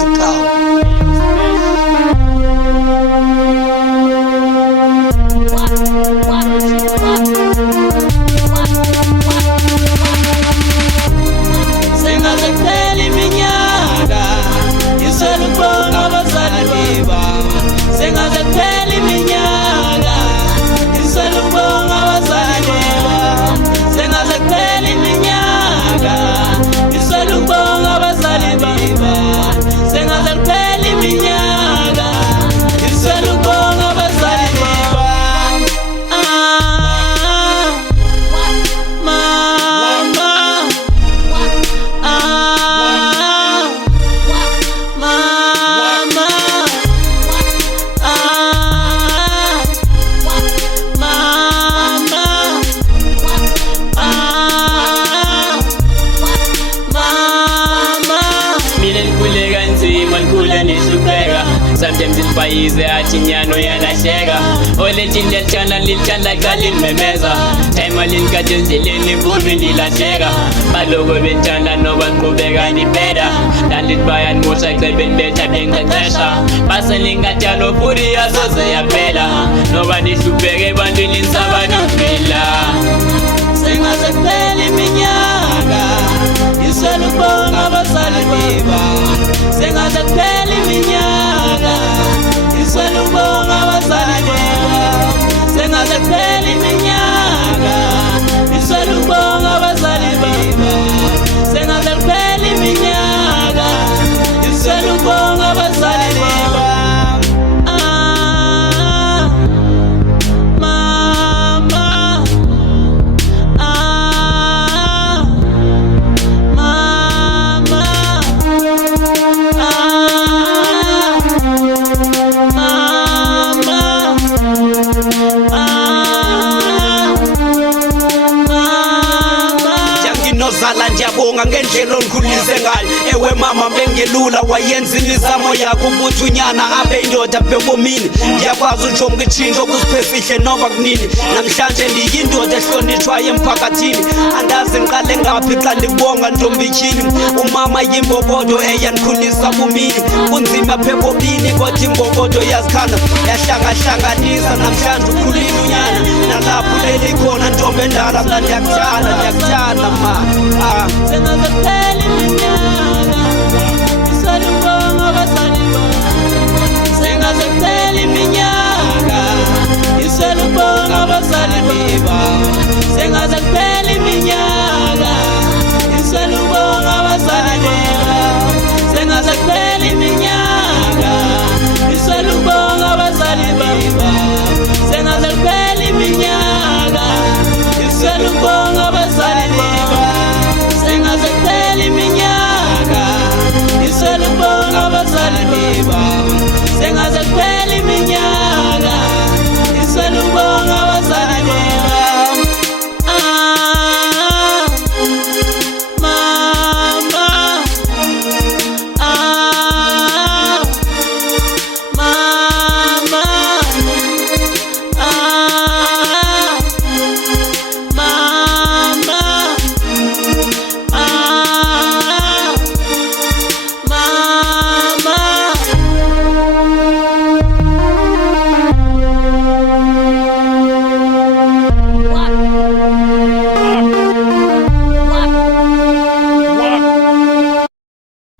Zikawa. Singazeqhela iminyaka iselubonga abazali bami. Singazeqhela iminyaka iselubonga abazali bami. Singazeqhela iminyaka iselubonga abazali bami. Singazeqhela iminyaka iselubonga abazali bami. Sometimes in paize achinyano yanashega oletinja chana lilchanda kalin memeza time alinkatenzileni vumi lilashega balogo benchanda no banqubeka nibeda landitbayan moshaqe benbetha benqeqesha baselingatyalo futhi yasoze yaphela noba nihlupeke bantwini sabanuvela singazeqhela iminyaka iselubonga abazali bami. Singazeqhela iminyaka iselubonga abazali bami. Singazeqhela iminyaka iselubonga abazali bami. Singazeqhela iminyaka iselubonga abazali bami. Nozala ndiyabonga ngendlela ondikhulise ngayo. Ewe mama bengelula wayenza imizamo yakho ukuthi unyana abe indoda apha ebomini. Ndiyakwazi ujonga itshintsho kusiphesihle noba kunini. Namhlanje ndiyindoda ehlonitshwayo emphakathini. Andazi ngiqale ngaphi xa ndibonga ntombityhini. Umama yimbokodo eyandikhulisa bumini. Kunzima apha ebomini kodwa imbokodo yazikhanda yahlangahlanganisa. Namhlanje ukhulile unyana nalapho lelikhona ntombi endala mna ndiyakuthanda ma. Singazeqhela iminyaka iselubonga abazali bami. Singazeqhela iminyaka iselubonga abazali bami. Singazeqhela iminyaka iselubonga abazali bami. Singazeqhela iminyaka iselubonga abazali bami. Singazeqhela iminyaka iselubonga abazali bami. Singazeqhela iminyaka iselubonga abazali bami. Singazeqhela iminyaka iselubonga abazali bami.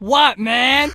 What, man?